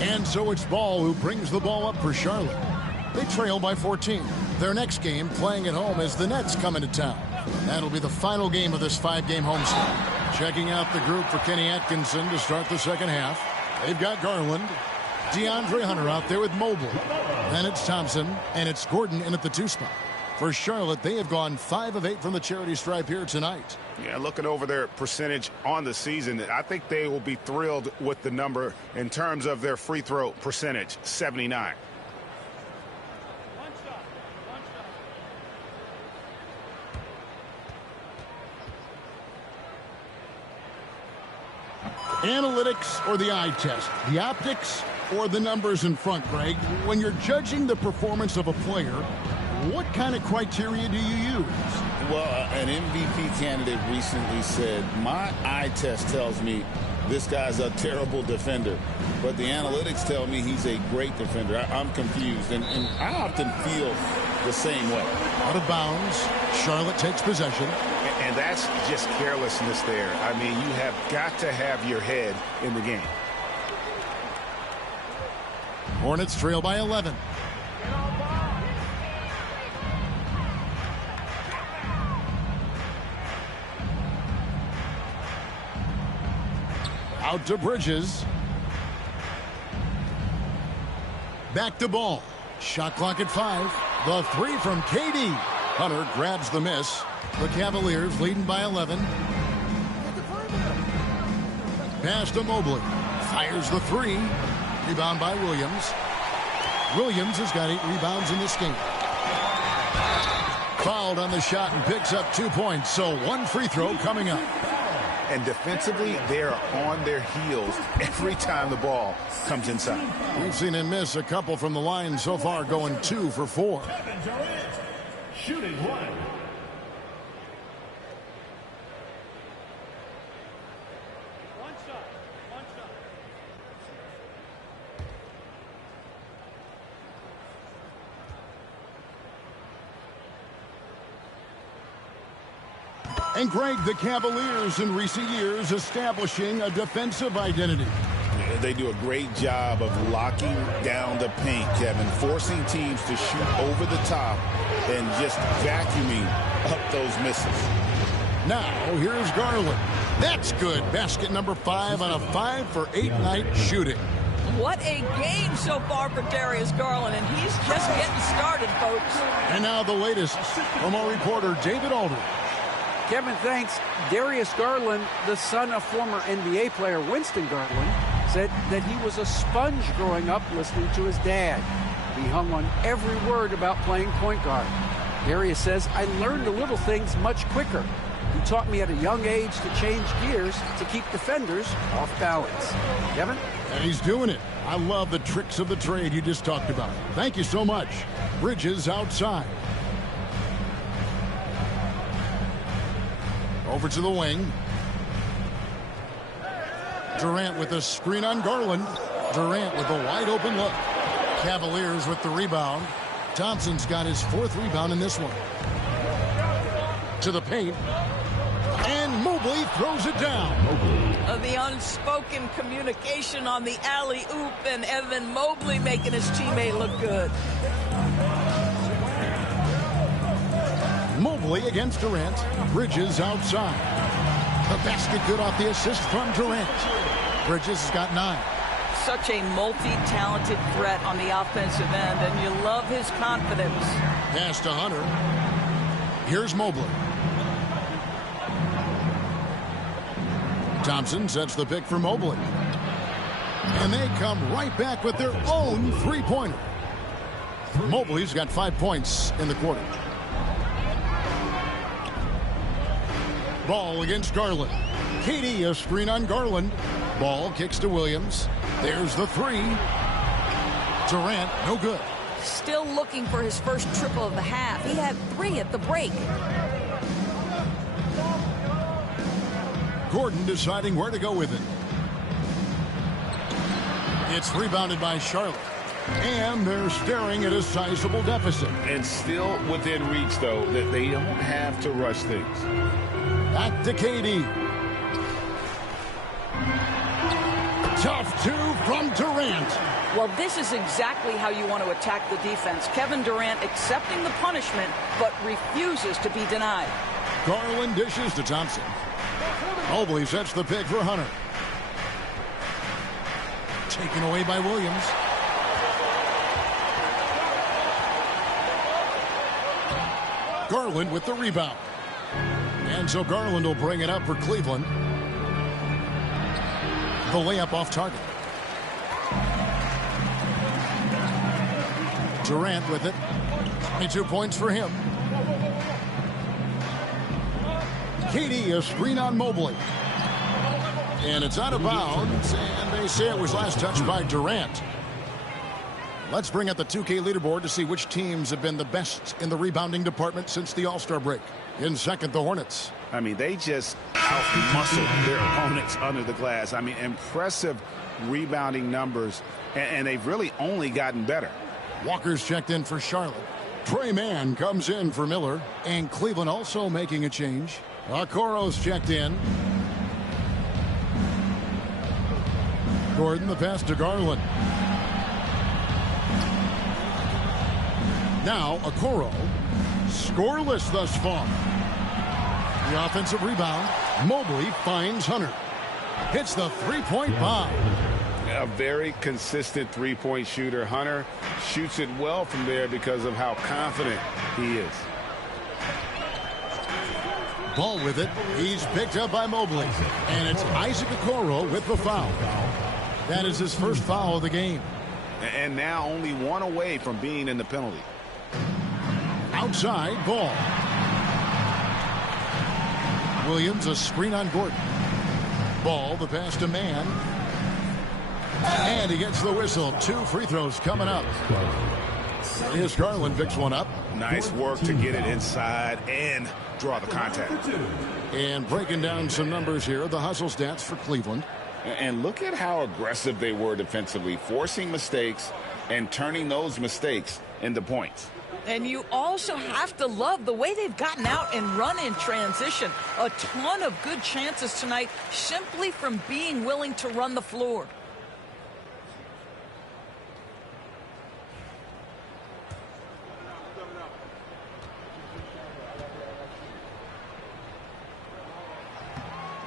And so it's Ball who brings the ball up for Charlotte. They trail by 14. Their next game, playing at home, as the Nets come into town. That'll be the final game of this 5-game homestand. Checking out the group for Kenny Atkinson to start the second half. They've got Garland, DeAndre Hunter out there with Mobley. Then it's Thompson, and it's Gordon in at the 2 spot. For Charlotte, they have gone 5 of 8 from the charity stripe here tonight. Yeah, looking over their percentage on the season, I think they will be thrilled with the number in terms of their free throw percentage, 79. Analytics or the eye test? The optics or the numbers in front, Greg? When you're judging the performance of a player, what kind of criteria do you use? Well, an MVP candidate recently said, my eye test tells me this guy's a terrible defender, but the analytics tell me he's a great defender. I'm confused, and I often feel the same way. Out of bounds, Charlotte takes possession. And that's just carelessness there. I mean, you have got to have your head in the game. Hornets trail by 11. Out to Bridges. Back to Ball. Shot clock at 5. The 3 from KD. Hunter grabs the miss. The Cavaliers leading by 11. Pass to Mobley. Fires the 3. Rebound by Williams. Williams has got 8 rebounds in this game. Fouled on the shot and picks up 2 points. So 1 free throw coming up. And defensively, they're on their heels every time the ball comes inside. We've seen him miss a couple from the line so far, going 2 for 4. Shooting 1. And Greg, the Cavaliers in recent years establishing a defensive identity. They do a great job of locking down the paint, Kevin, forcing teams to shoot over the top and just vacuuming up those misses. Now, here's Garland. That's good. Basket number 5 on a 5 for 8 night shooting. What a game so far for Darius Garland, and he's just getting started, folks. And now the latest from our reporter, David Aldridge. Kevin, thanks. Darius Garland, the son of former NBA player Winston Garland, said that he was a sponge growing up listening to his dad. He hung on every word about playing point guard. Darius says, I learned the little things much quicker. He taught me at a young age to change gears to keep defenders off balance. Kevin? And he's doing it. I love the tricks of the trade you just talked about. Thank you so much. Bridges outside. Over to the wing. Durant with a screen on Garland. Durant with a wide open look. Cavaliers with the rebound. Thompson's got his 4th rebound in this one. To the paint. And Mobley throws it down. The unspoken communication on the alley-oop, and Evan Mobley making his teammate look good. Mobley against Durant. Bridges outside. The basket good off the assist from Durant. Bridges has got 9. Such a multi-talented threat on the offensive end, and you love his confidence. Pass to Hunter. Here's Mobley. Thompson sets the pick for Mobley. And they come right back with their own 3-pointer. Mobley's got 5 points in the quarter. Ball against Garland. KD a screen on Garland. Ball kicks to Williams. There's the 3. Durant, no good. Still looking for his first triple of the half. He had 3 at the break. Gordon deciding where to go with it. It's rebounded by Charlotte. And they're staring at a sizable deficit. And still within reach, though, that they don't have to rush things. Back to KD. Tough two from Durant. Well, this is exactly how you want to attack the defense. Kevin Durant accepting the punishment, but refuses to be denied. Garland dishes to Thompson. Mobley sets the pick for Hunter. Taken away by Williams. Garland with the rebound. And so Garland will bring it up for Cleveland. The layup off target. Durant with it. 22 points for him. KD a screen on Mobley. And it's out of bounds, and they say it was last touched by Durant. Let's bring up the 2K leaderboard to see which teams have been the best in the rebounding department since the All-Star break. In second, the Hornets. I mean, they just out-muscled their opponents under the glass. I mean, impressive rebounding numbers, and they've really only gotten better. Walker's checked in for Charlotte. Trey Mann comes in for Miller, and Cleveland also making a change. Okoro's checked in. Gordon the pass to Garland. Now Okoro, scoreless thus far. The offensive rebound. Mobley finds Hunter. Hits the three-point bomb. A very consistent three-point shooter. Hunter shoots it well from there because of how confident he is. Ball with it. He's picked up by Mobley. And it's Isaac Okoro with the foul. That is his first foul of the game. And now only one away from being in the penalty. Outside ball. Williams a screen on Gordon. Ball, the pass to Mann. And he gets the whistle. 2 free throws coming up. Here's Garland picks one up. Nice work to get it inside and draw the contact. And breaking down some numbers here, the hustle stats for Cleveland. And look at how aggressive they were defensively, forcing mistakes and turning those mistakes into points. And you also have to love the way they've gotten out and run in transition. A ton of good chances tonight simply from being willing to run the floor.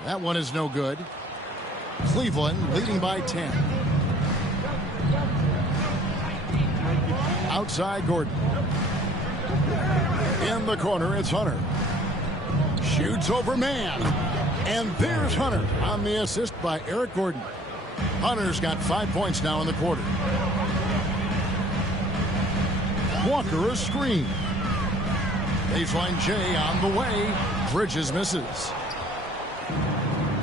That one is no good. Cleveland leading by 10. Outside Gordon. In the corner, it's Hunter. Shoots over Mann. And there's Hunter on the assist by Eric Gordon. Hunter's got 5 points now in the quarter. Walker a screen. Baseline J on the way. Bridges misses.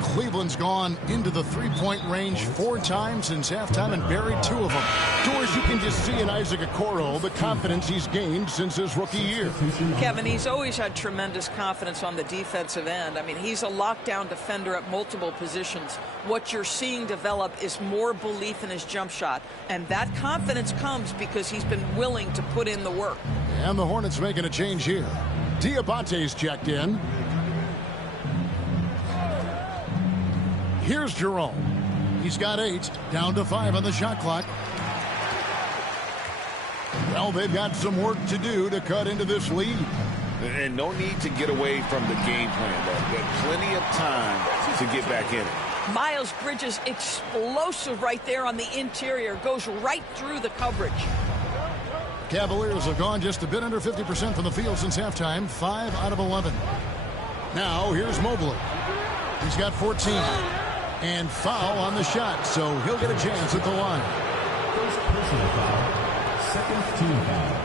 Cleveland's gone into the three-point range 4 times since halftime and buried 2 of them. Doors, you can just see in Isaac Okoro the confidence he's gained since his rookie year. Kevin, he's always had tremendous confidence on the defensive end. I mean, he's a lockdown defender at multiple positions. What you're seeing develop is more belief in his jump shot. And that confidence comes because he's been willing to put in the work. And the Hornets making a change here. Diabate's checked in. Here's Jerome. He's got 8, down to 5 on the shot clock. Well, they've got some work to do to cut into this lead. And no need to get away from the game plan, though. But plenty of time to get back in it. Miles Bridges explosive right there on the interior. Goes right through the coverage. Cavaliers have gone just a bit under 50% from the field since halftime. 5 out of 11. Now here's Mobley. He's got 14. And foul on the shot, so he'll get a chance at the line. First personal foul. Second team foul.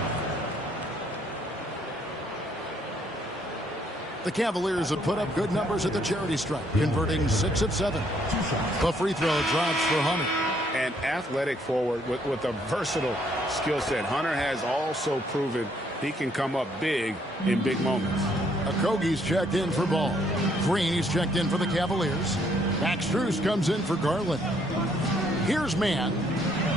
The Cavaliers have put up good numbers at the charity stripe, converting 6 of 7. The free throw drops for Hunter. An athletic forward with a versatile skill set. Hunter has also proven he can come up big in big moments. Okogie's checked in for Ball. Green's checked in for the Cavaliers. Max Strus comes in for Garland. Here's Mann.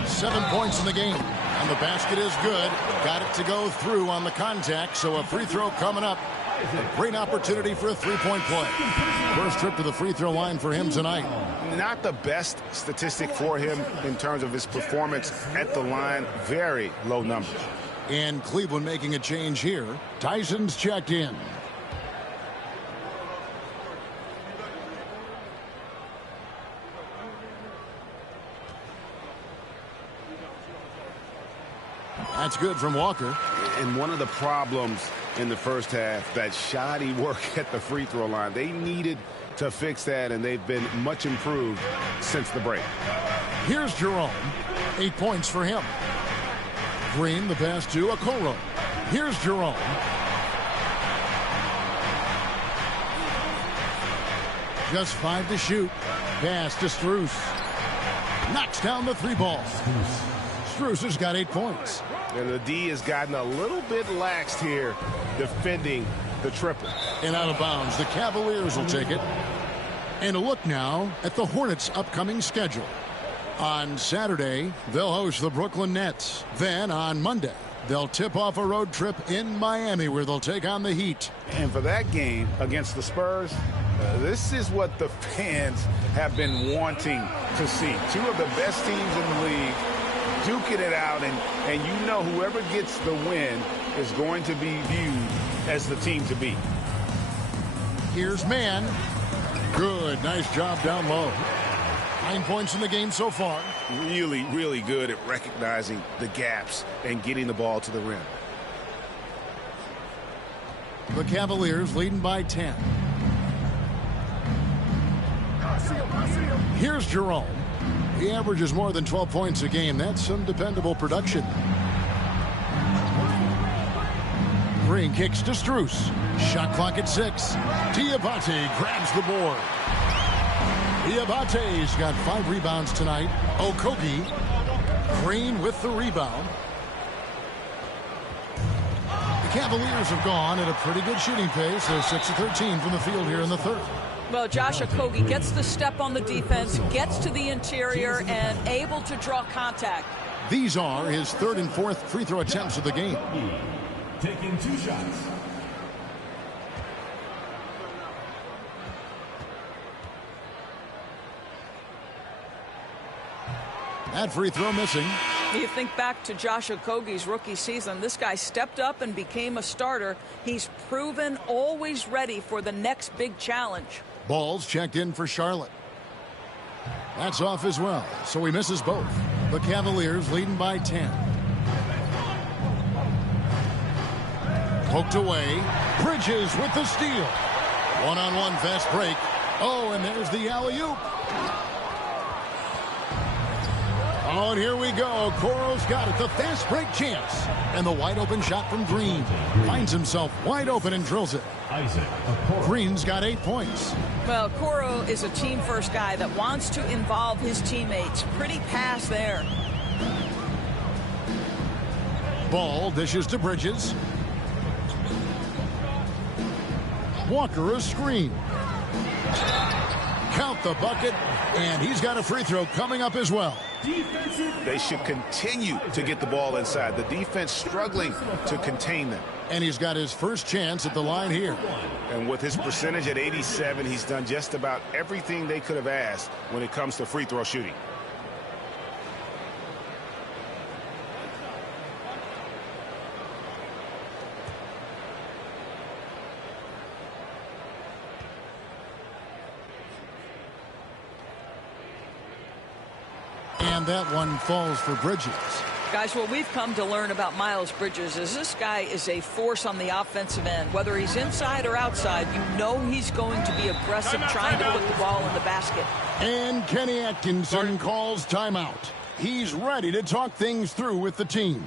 7 points in the game. And the basket is good. Got it to go through on the contact, so a free throw coming up. A great opportunity for a three-point play. First trip to the free throw line for him tonight. Not the best statistic for him in terms of his performance at the line. Very low numbers. And Cleveland making a change here. Tyson's checked in. That's good from Walker. And one of the problems in the first half, that shoddy work at the free throw line. They needed to fix that, and they've been much improved since the break. Here's Jerome. 8 points for him. Green, the pass to Okoro. Here's Jerome. Just 5 to shoot. Pass to Strus. Knocks down the 3 ball. Strus has got 8 points. And the D has gotten a little bit laxed here defending the triple. And out of bounds. The Cavaliers will take it. And a look now at the Hornets' upcoming schedule. On Saturday, they'll host the Brooklyn Nets. Then on Monday, they'll tip off a road trip in Miami where they'll take on the Heat. And for that game against the Spurs, this is what the fans have been wanting to see. Two of the best teams in the league duking it out, and you know whoever gets the win is going to be viewed as the team to beat. Here's Mann. Good. Nice job down low. 9 points in the game so far. Really, really good at recognizing the gaps and getting the ball to the rim. The Cavaliers leading by 10. Here's Jerome. He averages more than 12 points a game. That's some dependable production. Green kicks to Strus. Shot clock at 6. Diabate grabs the board. Diabate's got 5 rebounds tonight. Okogie. Green with the rebound. The Cavaliers have gone at a pretty good shooting pace. They're 6 of 13 from the field here in the third. Well, Josh Okogie gets the step on the defense, gets to the interior, and able to draw contact. These are his 3rd and 4th free throw attempts of the game. Taking 2 shots. That free throw missing. You think back to Josh Okogie's rookie season. This guy stepped up and became a starter. He's proven always ready for the next big challenge. Ball's checked in for Charlotte. That's off as well, so he misses both. The Cavaliers leading by 10. Poked away. Bridges with the steal. One-on-one fast break. Oh, and there's the alley-oop. Oh, and here we go. Okoro's got it. The fast break chance. And the wide open shot from Green. Finds himself wide open and drills it. Green's got 8 points. Well, Okoro is a team-first guy that wants to involve his teammates. Pretty pass there. Ball dishes to Bridges. Walker a screen. Count the bucket, and he's got a free throw coming up as well. They should continue to get the ball inside. The defense struggling to contain them. And he's got his first chance at the line here. And with his percentage at 87, he's done just about everything they could have asked when it comes to free throw shooting. And that one falls for Bridges. Guys, what we've come to learn about Miles Bridges is this guy is a force on the offensive end. Whether he's inside or outside, you know he's going to be aggressive trying to put the ball in the basket. And Kenny Atkinson calls timeout. He's ready to talk things through with the team.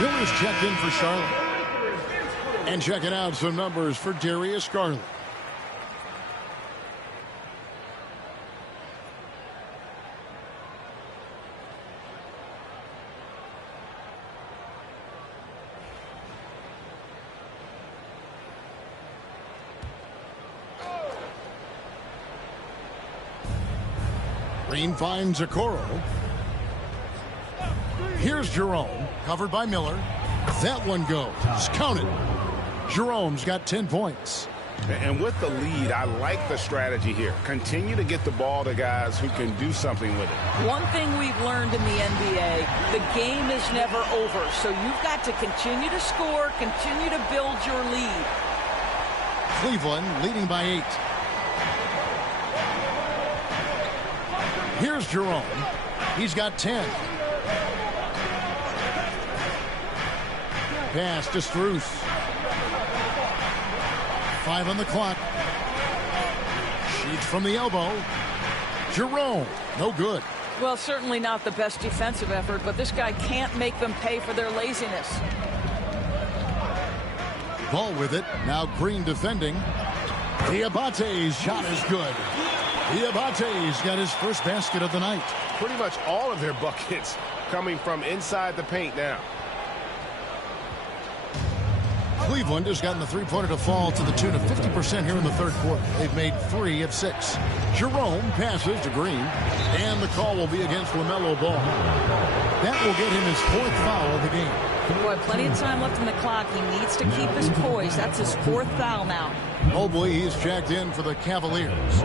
Miller's checked in for Charlotte. And checking out some numbers for Darius Garland. Green finds Okoro. Here's Jerome, covered by Miller. That one goes. Counted. Jerome's got 10 points. And with the lead, I like the strategy here. Continue to get the ball to guys who can do something with it. One thing we've learned in the NBA, the game is never over. So you've got to continue to score, continue to build your lead. Cleveland leading by 8. Here's Jerome. He's got 10. Pass to Strus. 5 on the clock. Shoots from the elbow. Jerome, no good. Well, certainly not the best defensive effort, but this guy can't make them pay for their laziness. Ball with it. Now Green defending. Diabate's shot is good. Diabate's got his first basket of the night. Pretty much all of their buckets coming from inside the paint now. Cleveland has gotten the three-pointer to fall to the tune of 50% here in the third quarter. They've made 3 of 6. Jerome passes to Green, and the call will be against LaMelo Ball. That will get him his 4th foul of the game. Boy, plenty of time left in the clock. He needs to keep his poise. That's his 4th foul now. Mobley, he's checked in for the Cavaliers.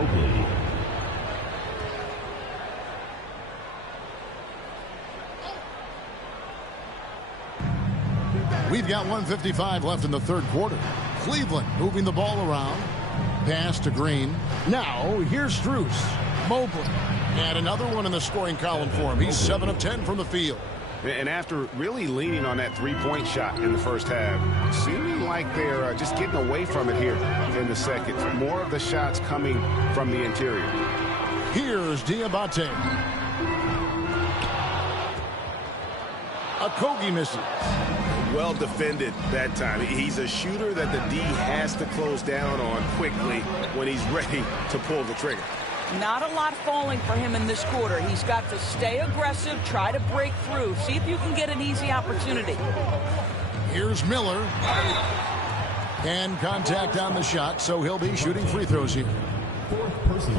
We've got 1:55 left in the third quarter. Cleveland moving the ball around. Pass to Green. Now, here's Strus. Mobley. And another one in the scoring column for him. He's 7 of 10 from the field. And after really leaning on that three-point shot in the first half, seeming like they're just getting away from it here in the second. More of the shots coming from the interior. Here's Diabate. Okogie misses. Well defended that time. He's a shooter that the D has to close down on quickly when he's ready to pull the trigger. Not a lot falling for him in this quarter. He's got to stay aggressive, try to break through, see if you can get an easy opportunity. Here's Miller. And contact on the shot, so he'll be shooting free throws here.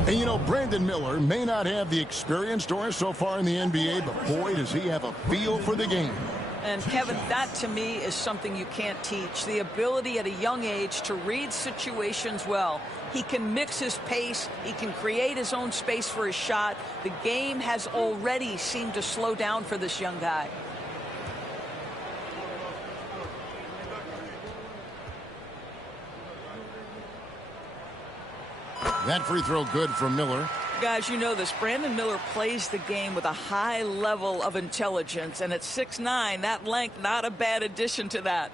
And you know, Brandon Miller may not have the experience, Doris, so far in the NBA, but boy, does he have a feel for the game. And Kevin, that to me is something you can't teach. The ability at a young age to read situations well. He can mix his pace. He can create his own space for his shot. The game has already seemed to slow down for this young guy. That free throw good from Miller. Guys, you know this. Brandon Miller plays the game with a high level of intelligence, and at 6'9", that length, not a bad addition to that.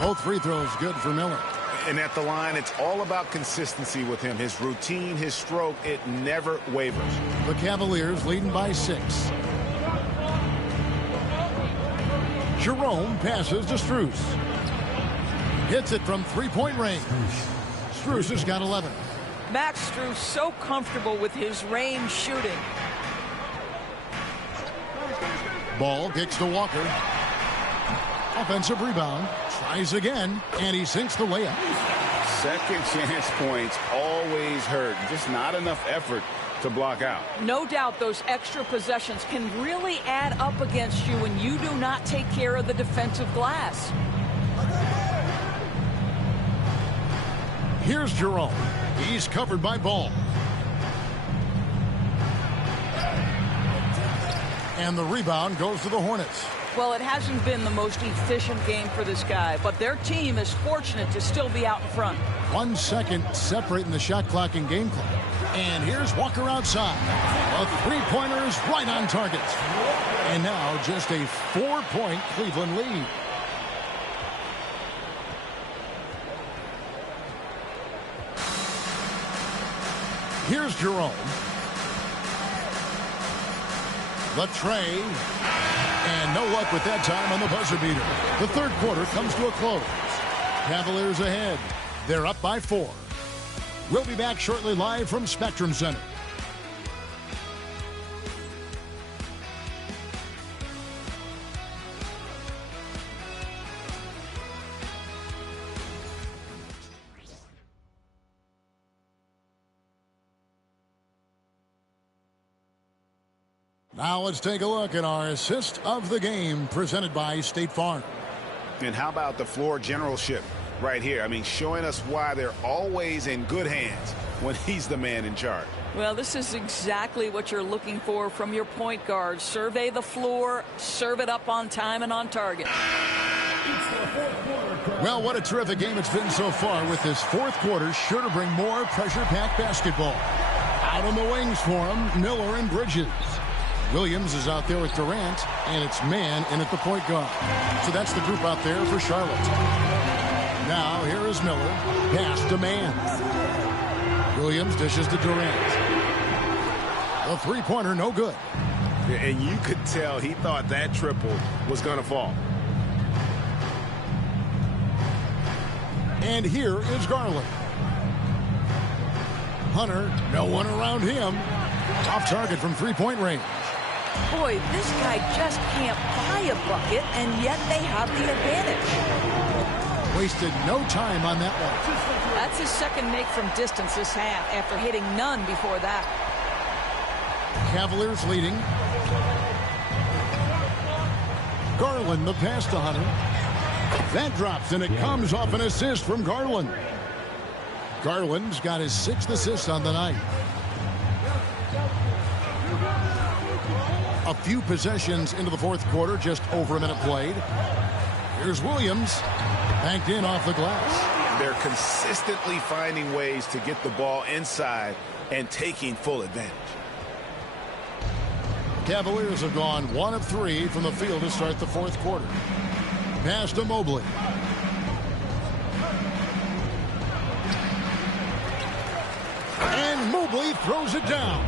Both free throws good for Miller. And at the line, it's all about consistency with him. His routine, his stroke, it never wavers. The Cavaliers leading by 6. Jerome passes to Strus. Hits it from three-point range. Strus has got 11. Max Strus so comfortable with his range shooting. Ball kicks to Walker. Offensive rebound. Tries again, and he sinks the layup. Second chance points always hurt. Just not enough effort to block out. No doubt those extra possessions can really add up against you when you do not take care of the defensive glass. Here's Jerome. He's covered by Ball. And the rebound goes to the Hornets. Well, it hasn't been the most efficient game for this guy, but their team is fortunate to still be out in front. 1 second separating the shot clock and game clock. And here's Walker outside. A three-pointer is right on target. And now just a 4-point Cleveland lead. Here's Jerome. The tray. And no luck with that time on the buzzer beater. The third quarter comes to a close. Cavaliers ahead. They're up by 4. We'll be back shortly live from Spectrum Center. Now let's take a look at our assist of the game presented by State Farm. And how about the floor generalship right here? I mean, showing us why they're always in good hands when he's the man in charge. Well, this is exactly what you're looking for from your point guard. Survey the floor, serve it up on time and on target. Well, what a terrific game it's been so far, with this fourth quarter sure to bring more pressure-packed basketball. Out on the wings for him, Miller and Bridges. Williams is out there with Durant, and it's man in at the point guard. So that's the group out there for Charlotte. Now here is Miller. Pass to man. Williams dishes to Durant. The three-pointer, no good. And you could tell he thought that triple was going to fall. And here is Garland. Hunter, no one around him. Off target from three-point range. Boy, this guy just can't buy a bucket, and yet they have the advantage. Wasted no time on that one. That's his second make from distance this half, after hitting none before that. Cavaliers leading. Garland, the pass to Hunter. That drops, and it comes off an assist from Garland. Garland's got his 6th assist on the night. A few possessions into the fourth quarter, just over a minute played. Here's Williams, banked in off the glass. They're consistently finding ways to get the ball inside and taking full advantage. Cavaliers have gone 1 of 3 from the field to start the fourth quarter. Pass to Mobley. And Mobley throws it down.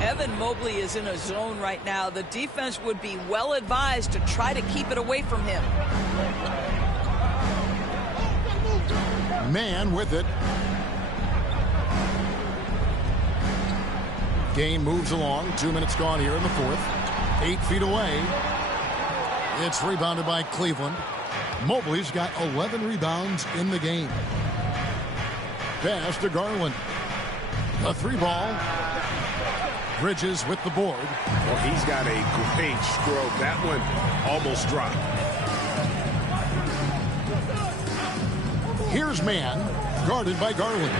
Evan Mobley is in a zone right now. The defense would be well advised to try to keep it away from him. Man with it. Game moves along. 2 minutes gone here in the fourth. 8 feet away. It's rebounded by Cleveland. Mobley's got 11 rebounds in the game. Pass to Garland. A 3-ball. Bridges with the board. Well, he's got a great stroke. That one almost dropped. Here's man, guarded by Garland.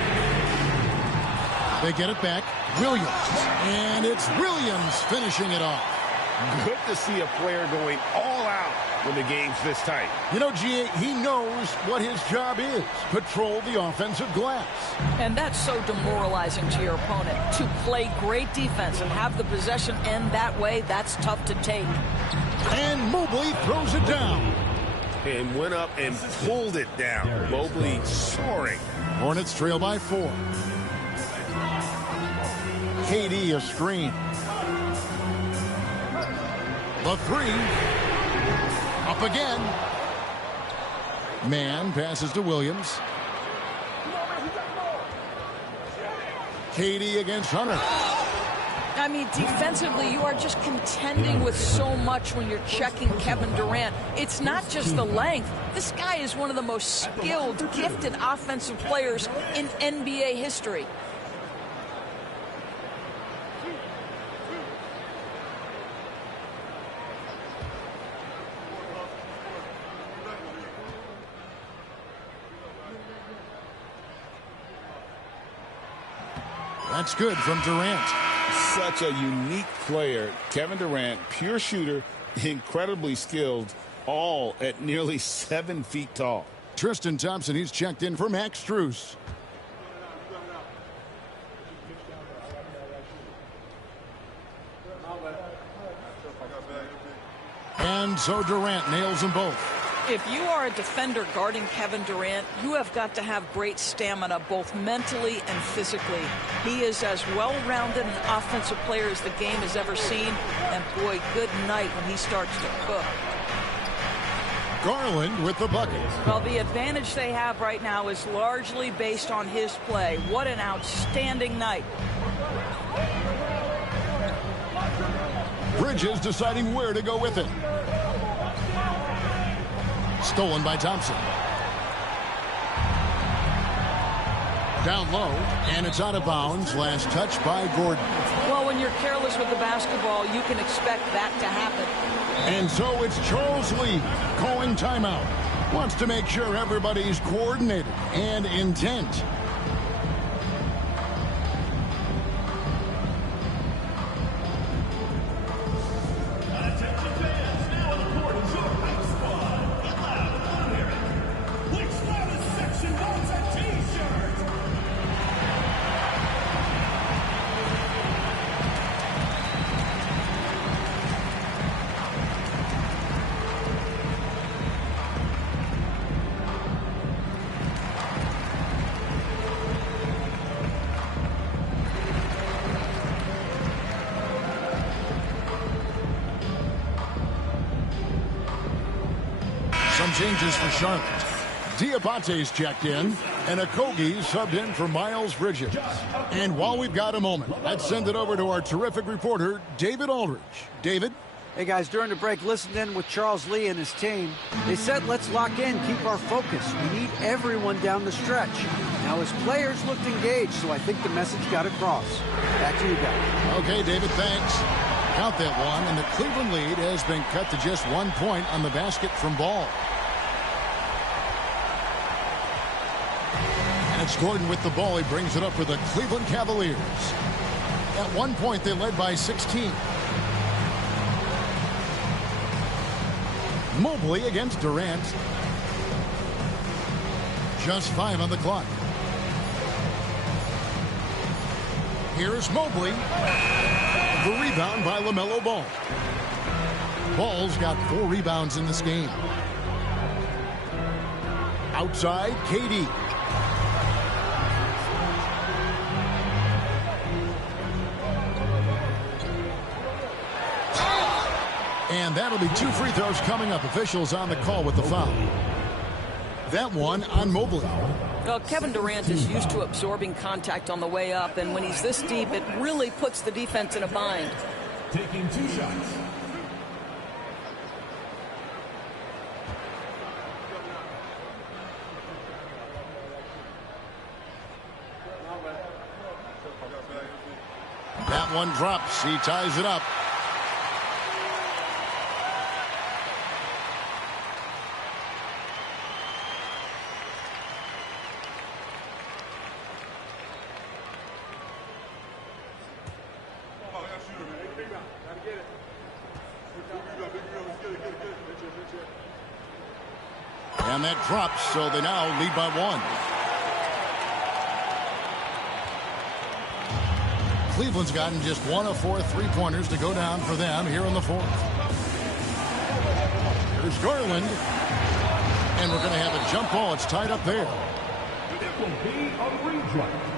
They get it back. Williams. And it's Williams finishing it off. Good to see a player going all out when the game's this tight. You know, G.A., he knows what his job is. Patrol the offensive glass. And that's so demoralizing to your opponent. To play great defense and have the possession end that way, that's tough to take. And Mobley throws it down. And went up and pulled it down. Mobley soaring. Hornets trail by 4. KD a screen. The 3. Up again. Man passes to Williams. KD against Hunter. I mean, defensively, you are just contending with so much when you're checking Kevin Durant. It's not just the length. This guy is one of the most skilled, gifted offensive players in NBA history. That's good from Durant. Such a unique player. Kevin Durant, pure shooter, incredibly skilled, all at nearly 7 feet tall. Tristan Thompson, he's checked in for Max Strus. And so Durant nails them both. If you are a defender guarding Kevin Durant, you have got to have great stamina, both mentally and physically. He is as well-rounded an offensive player as the game has ever seen. And boy, good night when he starts to cook. Garland with the bucket. Well, the advantage they have right now is largely based on his play. What an outstanding night. Bridges deciding where to go with it. Stolen by Thompson. Down low, and it's out of bounds. Last touch by Gordon. Well, when you're careless with the basketball, you can expect that to happen. And so it's Charles Lee calling timeout. Wants to make sure everybody's coordinated and intent. Some changes for Charlotte. Diabate's checked in, and Okogie subbed in for Miles Bridges. And while we've got a moment, let's send it over to our terrific reporter, David Aldridge. David? Hey, guys, during the break, listened in with Charles Lee and his team. They said, let's lock in, keep our focus. We need everyone down the stretch. Now, his players looked engaged, so I think the message got across. Back to you guys. Okay, David, thanks. Count that one, and the Cleveland lead has been cut to just 1 point on the basket from Ball. And it's Gordon with the ball. He brings it up for the Cleveland Cavaliers. At 1 point, they led by 16. Mobley against Durant. Just 5 on the clock. Here's Mobley. The rebound by LaMelo Ball. Ball's got 4 rebounds in this game. Outside, KD. And that'll be 2 free throws coming up. Officials on the call with the foul. That one on Mobley. Well, Kevin Durant is used to absorbing contact on the way up, and when he's this deep, it really puts the defense in a bind. Taking 2 shots. That one drops. He ties it up. And that drops, so they now lead by 1. Cleveland's gotten just 1 of 4 3-pointers to go down for them here in the 4th. Here's Garland. And we're going to have a jump ball. It's tied up there. It will be a redraft.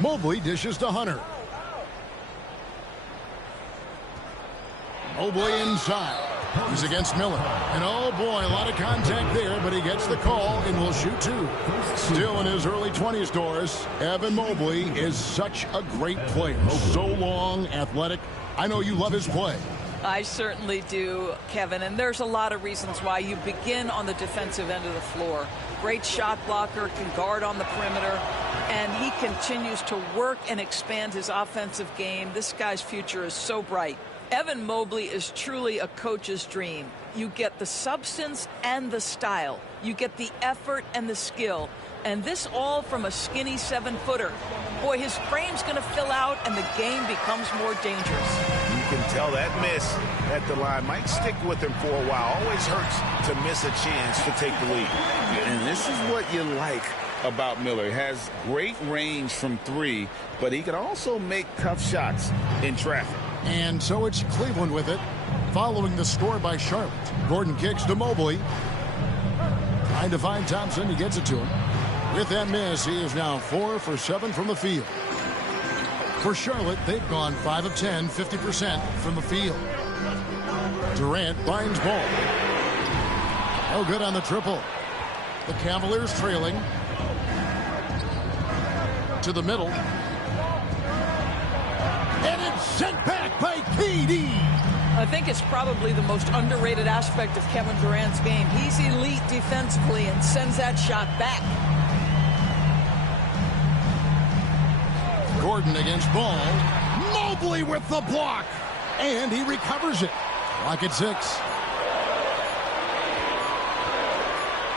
Mobley dishes to Hunter. Mobley inside. He's against Miller. And oh boy, a lot of contact there, but he gets the call and will shoot 2. Still in his early 20s, Doris. Evan Mobley is such a great player. So long, athletic. I know you love his play. I certainly do, Kevin, and there's a lot of reasons why. You begin on the defensive end of the floor. Great shot blocker, can guard on the perimeter, and he continues to work and expand his offensive game. This guy's future is so bright. Evan Mobley is truly a coach's dream. You get the substance and the style. You get the effort and the skill. And this all from a skinny 7-footer. Boy, his frame's going to fill out and the game becomes more dangerous. You can tell that miss at the line might stick with him for a while. Always hurts to miss a chance to take the lead. And this is what you like about Miller. He has great range from three, but he can also make tough shots in traffic. And so it's Cleveland with it, following the score by Charlotte. Gordon kicks to Mobley. Trying to find Thompson. He gets it to him. With that miss, he is now 4 for 7 from the field. For Charlotte, they've gone 5 of 10, 50% from the field. Durant finds ball. No good on the triple. The Cavaliers trailing. To the middle. And it's sent back by KD. I think it's probably the most underrated aspect of Kevin Durant's game. He's elite defensively and sends that shot back. Gordon against Ball. Mobley with the block. And he recovers it. Clock at 6.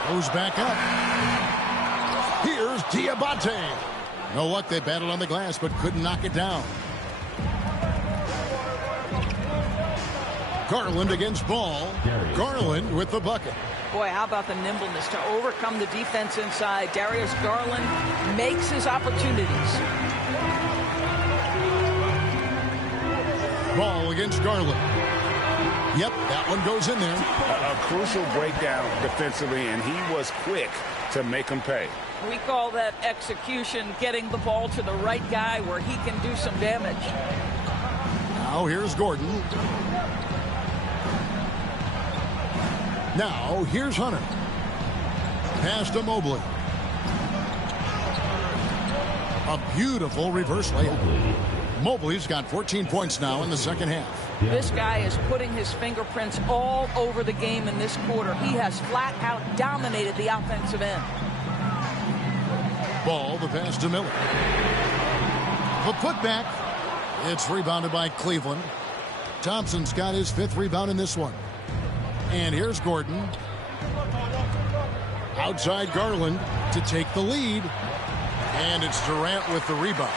Goes back up. Here's Diabate. No luck. They battled on the glass but couldn't knock it down. Garland against Ball. Garland with the bucket. Boy, how about the nimbleness to overcome the defense inside. Darius Garland makes his opportunities. Ball against Garland. Yep, that one goes in there. A crucial breakdown defensively, and he was quick to make him pay. We call that execution, getting the ball to the right guy where he can do some damage. Now here's Gordon. Now here's Hunter. Pass to Mobley. A beautiful reverse layup. Mobley's got 14 points now in the second half. This guy is putting his fingerprints all over the game in this quarter. He has flat out dominated the offensive end. Ball, the pass to Miller. The putback. It's rebounded by Cleveland. Thompson's got his 5th rebound in this one. And here's Gordon. Outside Garland to take the lead. And it's Durant with the rebound.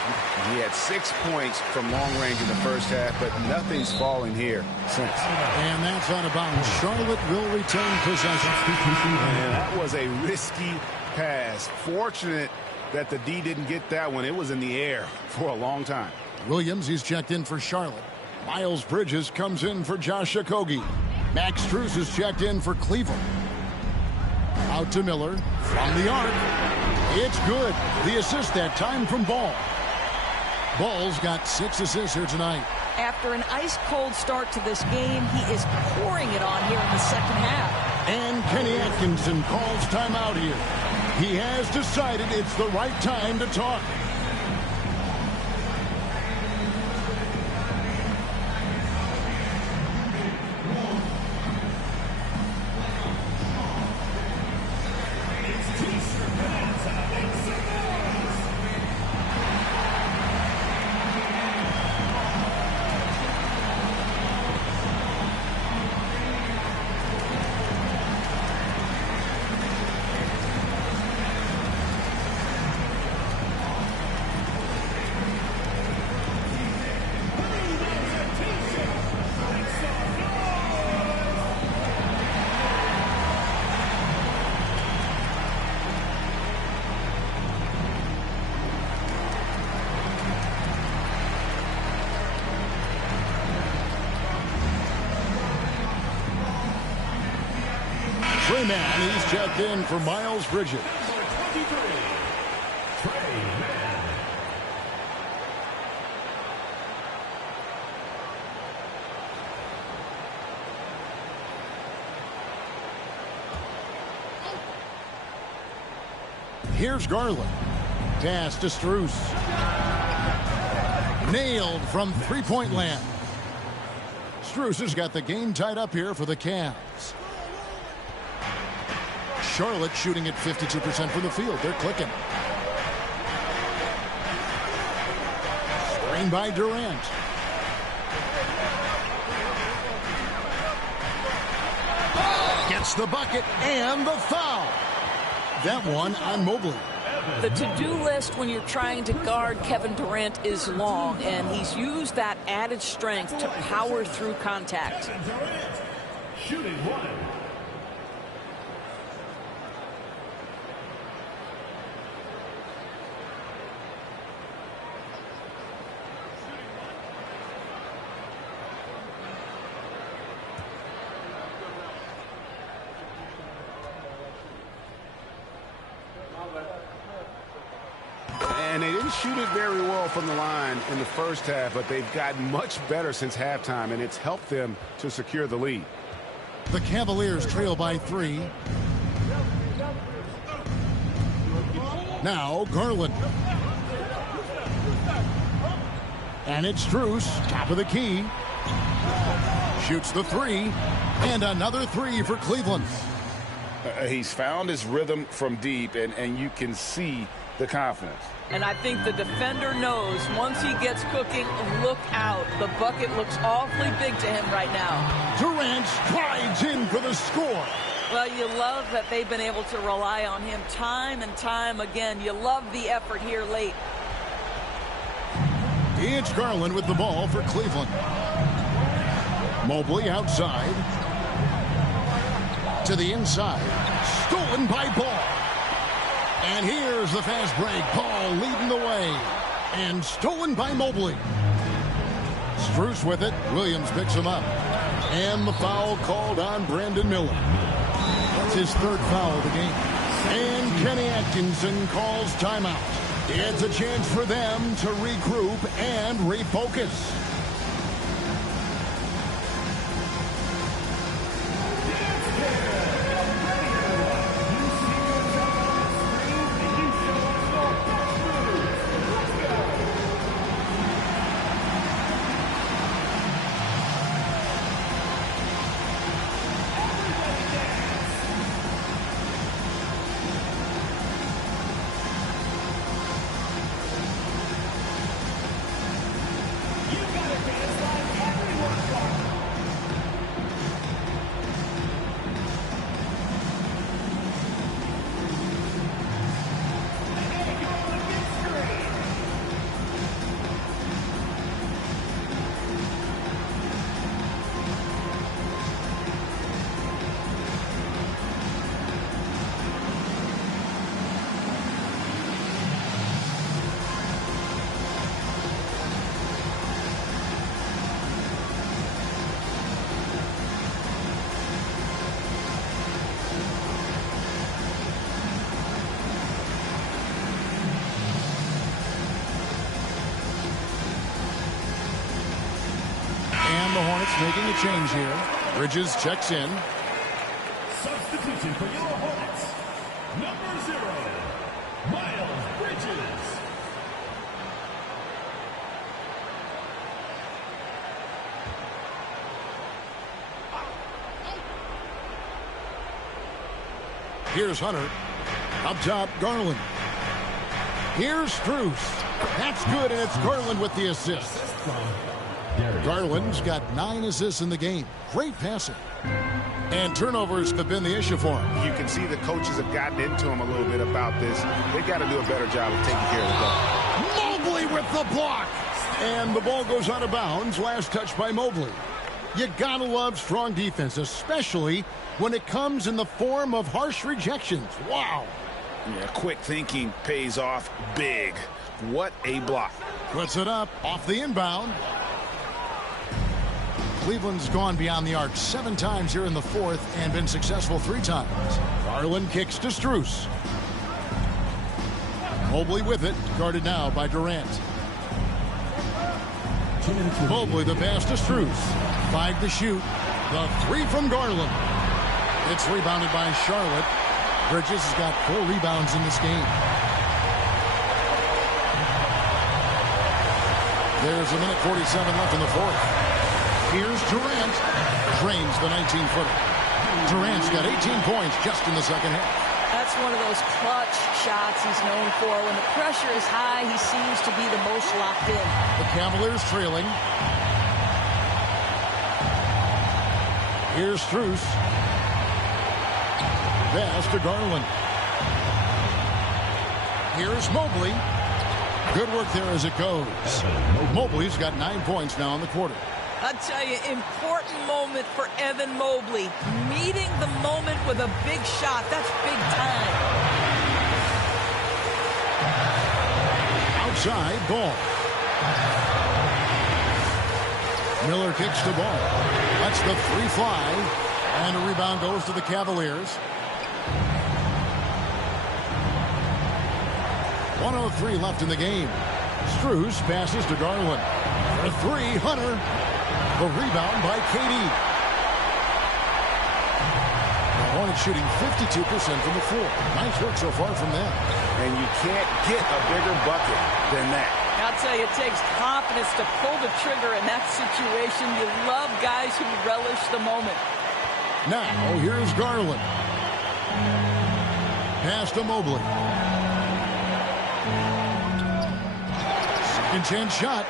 He had 6 points from long range in the first half, but nothing's falling here since. And that's out of bounds. Charlotte will retain possession. And that was a risky pass. Fortunate that the D didn't get that one. It was in the air for a long time. Williams, he's checked in for Charlotte. Miles Bridges comes in for Josh Okogie. Max Strus is checked in for Cleveland. Out to Miller from the arc. It's good. The assist that time from Ball. Ball's got 6 assists here tonight. After an ice-cold start to this game, he is pouring it on here in the second half. And Kenny Atkinson calls timeout here. He has decided it's the right time to talk. Man, he's checked in for Miles Bridges. Here's Garland. Pass to Strus. Nailed from three-point land. Strus has got the game tied up here for the Cavs. Charlotte shooting at 52% from the field. They're clicking. Screen by Durant. Gets the bucket and the foul. That one on Mobley. The to-do list when you're trying to guard Kevin Durant is long, and he's used that added strength to power through contact. Shooting one. shoot it very well from the line in the first half, but they've gotten much better since halftime, and it's helped them to secure the lead. The Cavaliers trail by 3. Now Garland. And it's Strus, top of the key. Shoots the 3. And another 3 for Cleveland. He's found his rhythm from deep, and you can see the confidence. And I think the defender knows once he gets cooking, look out. The bucket looks awfully big to him right now. Durant slides in for the score. Well, you love that they've been able to rely on him time and time again. You love the effort here late. It's Garland with the ball for Cleveland. Mobley outside. To the inside. Stolen by Ball. And here's the fast break. Ball leading the way. And stolen by Mobley. Strus with it. Williams picks him up. And the foul called on Brandon Miller. That's his 3rd foul of the game. And Kenny Atkinson calls timeout. It's a chance for them to regroup and refocus. The Hornets making a change here. Bridges checks in. Substitution for your Hornets. Number 0, Miles Bridges. Here's Hunter. Up top, Garland. Here's Strus. That's good, and it's Garland with the assist. Garland's got 9 assists in the game. Great passing. And turnovers have been the issue for him. You can see the coaches have gotten into him a little bit about this. They've got to do a better job of taking care of the ball. Mobley with the block. And the ball goes out of bounds. Last touch by Mobley. You gotta love strong defense, especially when it comes in the form of harsh rejections. Wow. Yeah, quick thinking pays off big. What a block. Puts it up off the inbound. Cleveland's gone beyond the arc 7 times here in the 4th and been successful 3 times. Garland kicks to Strus. Mobley with it, guarded now by Durant. Mobley the pass to Strus. 5 to shoot. The 3 from Garland. It's rebounded by Charlotte. Bridges has got 4 rebounds in this game. There's a minute 47 left in the 4th. Here's Durant. Drains the 19-footer. Durant's got 18 points just in the second half. That's one of those clutch shots he's known for. When the pressure is high, he seems to be the most locked in. The Cavaliers trailing. Here's Strus. Pass to Garland. Here's Mobley. Good work there as it goes. Mobley's got 9 points now in the quarter. I tell you, important moment for Evan Mobley. Meeting the moment with a big shot. That's big time. Outside, Ball. Miller kicks the ball. That's the 3 fly. And a rebound goes to the Cavaliers. 1:03 left in the game. Strus passes to Garland. For three, Hunter. The rebound by KD. The Hornets shooting 52% from the floor. Nice work so far from them. And you can't get a bigger bucket than that. I'll tell you, it takes confidence to pull the trigger in that situation. You love guys who relish the moment. Now, here's Garland. Pass to Mobley. Second chance shot.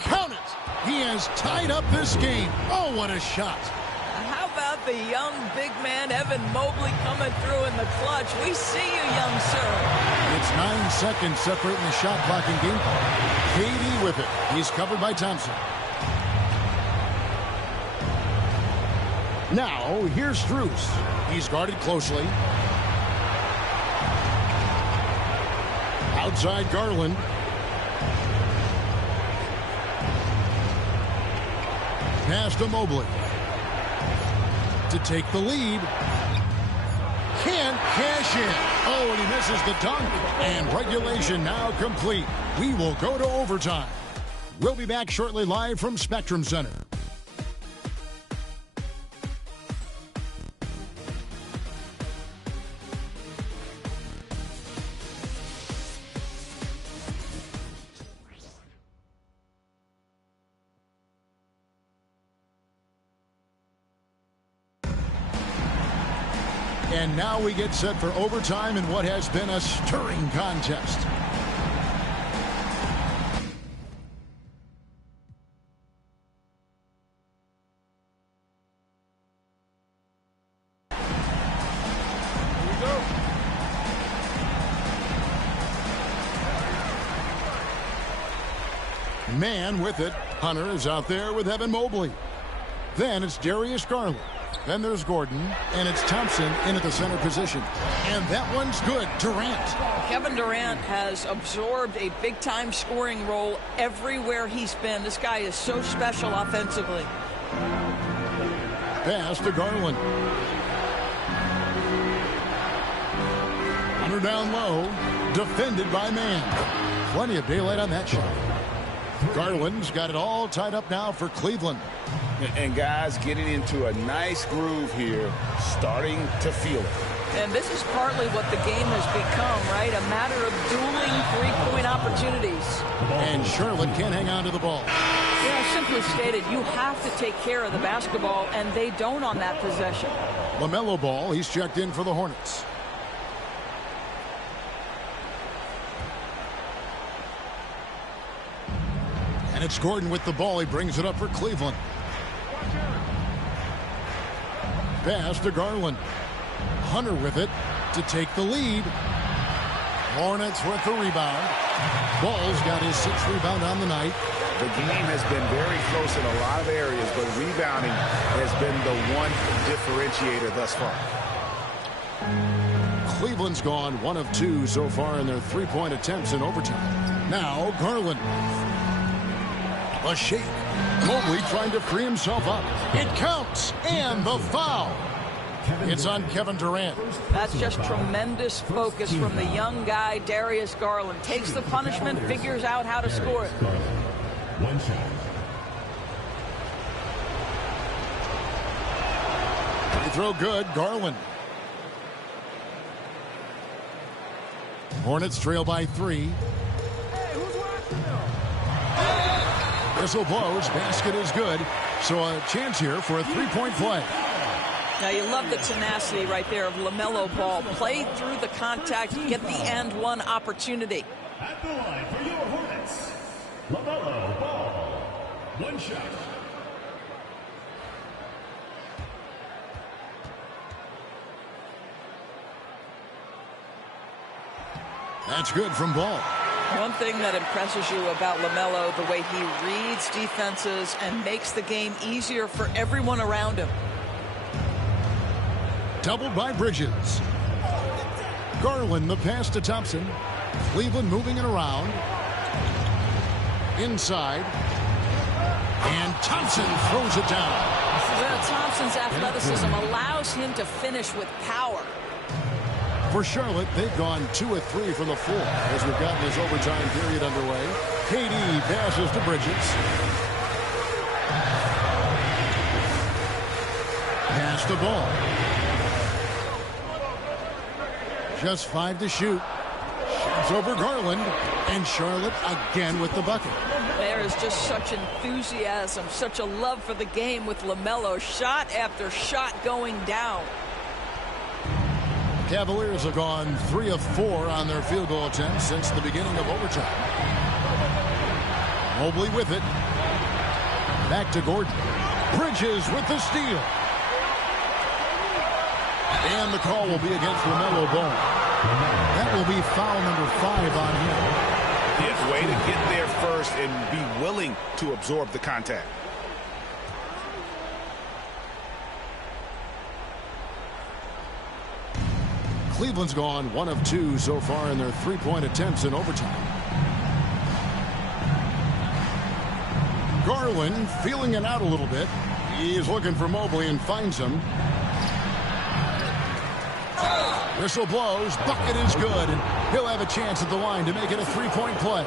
Count it. He has tied up this game. Oh, what a shot. How about the young big man, Evan Mobley, coming through in the clutch? We see you, young sir. It's 9 seconds separating the shot clock and game clock. KD with it. He's covered by Thompson. Now, here's Strus. He's guarded closely. Outside Garland. Pass to Mobley. To take the lead. Can't cash in. Oh, and he misses the dunk. And regulation now complete. We will go to overtime. We'll be back shortly live from Spectrum Center. And now we get set for overtime in what has been a stirring contest. Here we go. Man with it. Hunter is out there with Evan Mobley. Then it's Darius Garland. Then there's Gordon, and it's Thompson in at the center position. And that one's good. Durant. Kevin Durant has absorbed a big-time scoring role everywhere he's been. This guy is so special offensively. Pass to Garland. Hunter down low. Defended by Man. Plenty of daylight on that shot. Garland's got it all tied up now for Cleveland. And guys getting into a nice groove here, starting to feel it. And this is partly what the game has become, right? A matter of dueling three-point opportunities. And Charlotte can't hang on to the ball. Yeah, simply stated, you have to take care of the basketball, and they don't on that possession. LaMelo Ball, he's checked in for the Hornets. And it's Gordon with the ball. He brings it up for Cleveland. Pass to Garland. Hunter with it to take the lead. Hornets with the rebound. Ball's got his 6th rebound on the night. The game has been very close in a lot of areas, but rebounding has been the one differentiator thus far. Cleveland's gone 1 of 2 so far in their three-point attempts in overtime. Now Garland. A shake. Mobley trying to free himself up. It counts. And the foul. It's on Kevin Durant. That's just tremendous focus from the young guy, Darius Garland. Takes the punishment, figures out how to score it. One shot. Free throw good. Garland. Hornets trail by 3. Whistle blows. Basket is good. So a chance here for a three-point play. Now you love the tenacity right there of LaMelo Ball. Play through the contact, get the and one opportunity. At the line for your Hornets, LaMelo Ball. One shot. That's good from Ball. One thing that impresses you about LaMelo, the way he reads defenses and makes the game easier for everyone around him. Doubled by Bridges. Garland the pass to Thompson. Cleveland moving it around. Inside. And Thompson throws it down. Well, Thompson's athleticism allows him to finish with power. For Charlotte, they've gone 2 of 3 from the floor as we've gotten this overtime period underway. KD passes to Bridges. Pass the ball. Just 5 to shoot. Shoots over Garland. And Charlotte again with the bucket. There is just such enthusiasm, such a love for the game with LaMelo. Shot after shot going down. Cavaliers have gone 3 of 4 on their field goal attempts since the beginning of overtime. Mobley with it. Back to Gordon. Bridges with the steal. And the call will be against LaMelo Ball. That will be foul number 5 on him. Yes, way to get there first and be willing to absorb the contact. Cleveland's gone 1 of 2 so far in their 3-point attempts in overtime. Garland feeling it out a little bit. He's looking for Mobley and finds him. Whistle blows. Bucket is good. And he'll have a chance at the line to make it a 3-point play.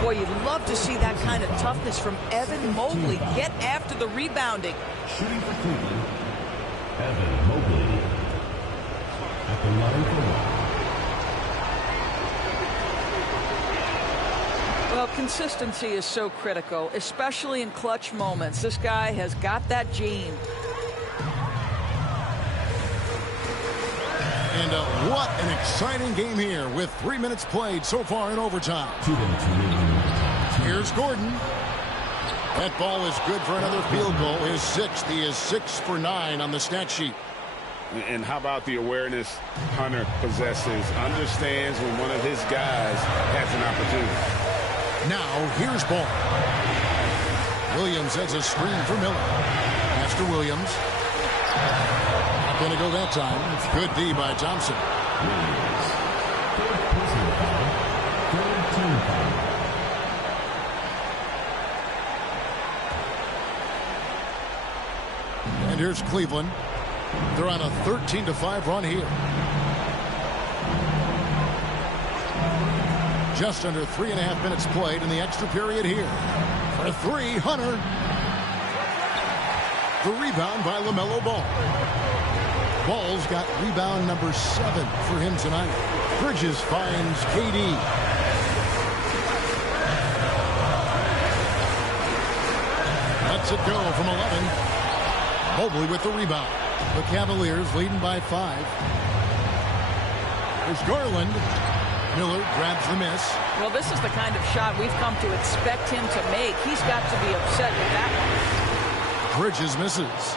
Boy, you'd love to see that kind of toughness from Evan Mobley. Get after the rebounding. Shooting for Cleveland, Evan Mobley. At the line for one. Well, consistency is so critical, especially in clutch moments. This guy has got that gene. And what an exciting game here with 3 minutes played so far in overtime. Here's Gordon. That ball is good for another field goal. His 6th. He is 6 for 9 on the stat sheet. And how about the awareness Hunter possesses? Understands when one of his guys has an opportunity. Now, here's ball. Williams has a screen for Miller. Pass to Williams. Not going to go that time. Good D by Thompson. And here's Cleveland. They're on a 13-5 run here. Just under 3.5 minutes played in the extra period here. For 3, Hunter. The rebound by LaMelo Ball. Ball's got rebound number 7 for him tonight. Bridges finds KD. Lets it go from 11. Mobley with the rebound. The Cavaliers leading by 5. There's Garland. Miller grabs the miss. Well, this is the kind of shot we've come to expect him to make. He's got to be upset with that one. Bridges misses.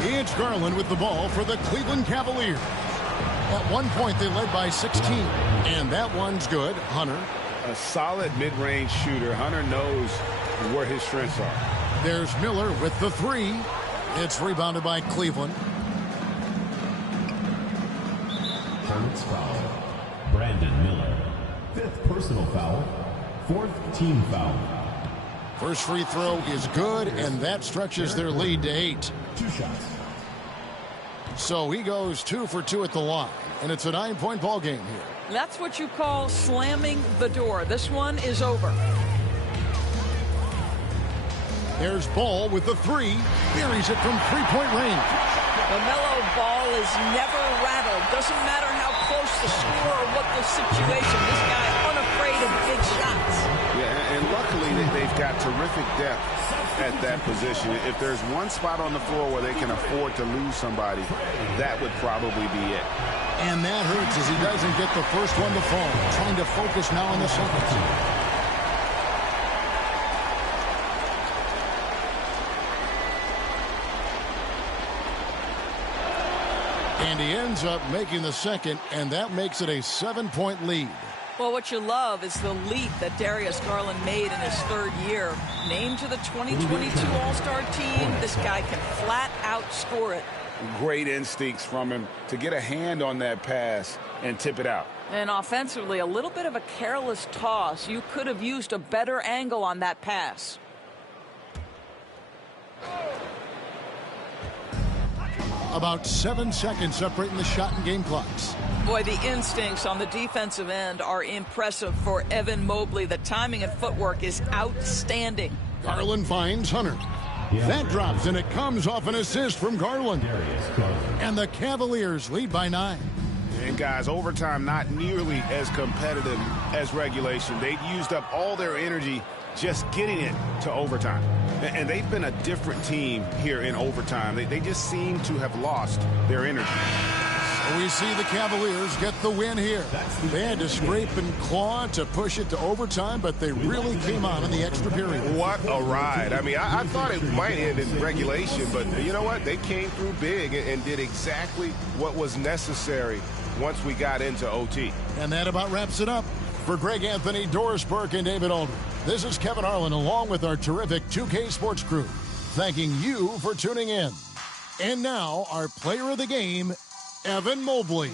It's Garland with the ball for the Cleveland Cavaliers. At one point, they led by 16. And that one's good. Hunter. A solid mid-range shooter. Hunter knows where his strengths are. There's Miller with the 3. It's rebounded by Cleveland. Hornets foul. Brandon Miller. 5th personal foul. 4th team foul. First free throw is good, and that stretches their lead to 8. 2 shots. So he goes 2 for 2 at the line, and it's a 9-point ball game here. That's what you call slamming the door. This one is over. There's Ball with the 3. Buries it from 3-point range. LaMelo Ball is never rattled. Doesn't matter how close the score or what the situation. This guy unafraid of big shots. Yeah, and luckily they've got terrific depth at that position. If there's one spot on the floor where they can afford to lose somebody, that would probably be it. And that hurts as he doesn't get the first one to fall. Trying to focus now on the second. And he ends up making the second, and that makes it a 7-point lead. Well, what you love is the leap that Darius Garland made in his 3rd year. Named to the 2022 All-Star team, this guy can flat out score it. Great instincts from him to get a hand on that pass and tip it out. And offensively, a little bit of a careless toss. You could have used a better angle on that pass. About 7 seconds separating the shot and game clocks. Boy, the instincts on the defensive end are impressive for Evan Mobley. The timing and footwork is outstanding. Garland finds Hunter. That drops, and it comes off an assist from Garland. And the Cavaliers lead by 9. And guys, overtime not nearly as competitive as regulation. They've used up all their energy just getting it to overtime. And they've been a different team here in overtime. They just seem to have lost their energy. So we see the Cavaliers get the win here. They had to scrape and claw to push it to overtime, but they really came on in the extra period. What a ride. I mean, I thought it might end in regulation, but you know what? They came through big and did exactly what was necessary once we got into OT. And that about wraps it up. For Greg Anthony, Doris Burke, and David Aldridge, this is Kevin Harlan along with our terrific 2K Sports crew, thanking you for tuning in. And now, our player of the game, Evan Mobley.